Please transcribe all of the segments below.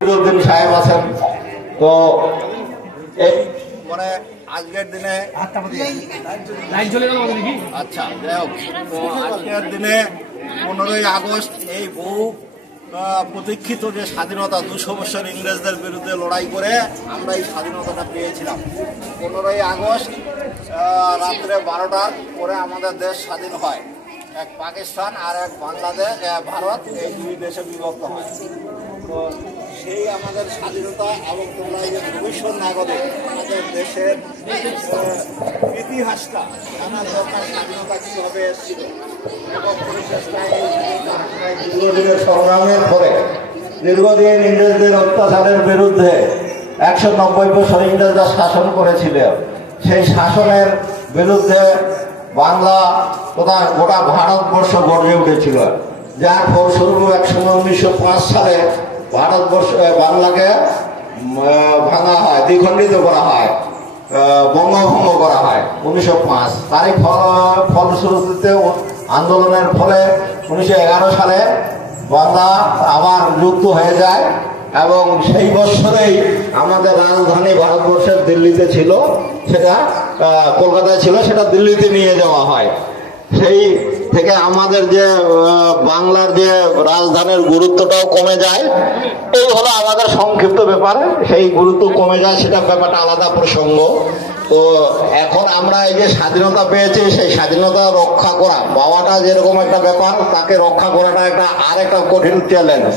উদ্দিন সাহেব আছেন। তো এই মানে আজকের দিনে আচ্ছা যাই হোক, তো আজকের দিনে 15ই আগস্ট এই বহু প্রতীক্ষিত যে স্বাধীনতা, 200 বছর ইংরেজদের বিরুদ্ধে লড়াই করে আমরা এই স্বাধীনতাটা পেয়েছিলাম। 15ই আগস্ট রাত্রে 12টার পরে আমাদের দেশ স্বাধীন হয়। এক পাকিস্তান আর এক বাংলাদেশ, ভারত, এই দুই দেশে বিভক্ত হয়। তো সেই আমাদের স্বাধীনতা এবং তোমরা এই যে ভবিষ্যৎ নাগরিক, আমাদের দেশের ইতিহাসটা জানা দরকার, স্বাধীনতা কীভাবে এসেছিল। দীর্ঘদিনের সংগ্রামের পরে, দীর্ঘদিন ইংরেজদের অত্যাচারের বিরুদ্ধে 190 বছর ইংরেজরা শাসন করেছিল। সেই শাসনের বিরুদ্ধে বাংলা তথা গোটা ভারতবর্ষ গড়ে উঠেছিল, যার ফলস্বরূপ একসময় 1905 সালে ভারতবর্ষ বাংলাকে ভাঙা হয়, দ্বিখণ্ডিত করা হয়, বঙ্গভঙ্গ করা হয় 1905। তারই ফলশ্রুতিতে আন্দোলনের ফলে 1911 সালে বাংলা আবার যুক্ত হয়ে যায় এবং সেই বছরেই আমাদের রাজধানী ভারতবর্ষের দিল্লিতে ছিল, সেটা কলকাতায় ছিল, সেটা দিল্লিতে নিয়ে যাওয়া হয়। সেই থেকে আমাদের যে বাংলার যে রাজধানীর গুরুত্বটাও কমে যায়। এই হলো আমাদের সংক্ষিপ্ত ব্যাপার, সেই গুরুত্ব কমে যায়, সেটা ব্যাপারটা আলাদা প্রসঙ্গ। তো এখন আমরা এই যে স্বাধীনতা পেয়েছি, সেই স্বাধীনতা রক্ষা করা, পাওয়াটা যেরকম একটা ব্যাপার, তাকে রক্ষা করাটা আরেকটা কঠিন চ্যালেঞ্জ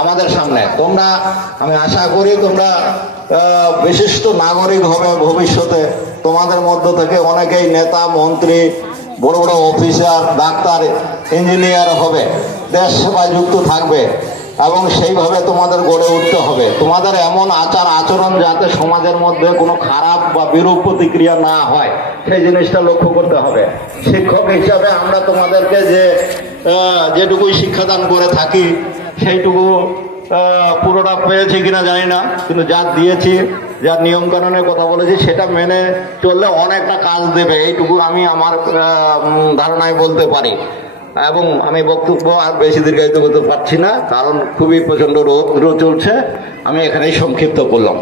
আমাদের সামনে। তোমরা, আমি আশা করি তোমরা বিশিষ্ট নাগরিক হবে ভবিষ্যতে। তোমাদের মধ্য থেকে অনেকেই নেতা, মন্ত্রী, বড় বড় অফিসার, ডাক্তার, ইঞ্জিনিয়ার হবে, দেশ সেবায় যুক্ত থাকবে এবং সেইভাবে তোমাদের গড়ে উঠতে হবে। তোমাদের এমন আচার আচরণ যাতে সমাজের মধ্যে কোনো খারাপ বা বিরূপ প্রতিক্রিয়া না হয়, সেই জিনিসটা লক্ষ্য করতে হবে। শিক্ষক হিসাবে আমরা তোমাদেরকে যেটুকুই শিক্ষাদান করে থাকি, সেইটুকু পুরোটা পেয়েছি কিনা জানি না, কিন্তু যা দিয়েছি, যা নিয়ম কানুনের কথা বলেছি, সেটা মেনে চললে অনেকটা কাজ দেবে, এইটুকু আমি আমার ধারণায় বলতে পারি। এবং আমি বক্তব্য আর বেশি দীর্ঘায়িত করতে পারছি না, কারণ খুবই প্রচণ্ড রোদ চলছে। আমি এখানেই সংক্ষিপ্ত করলাম।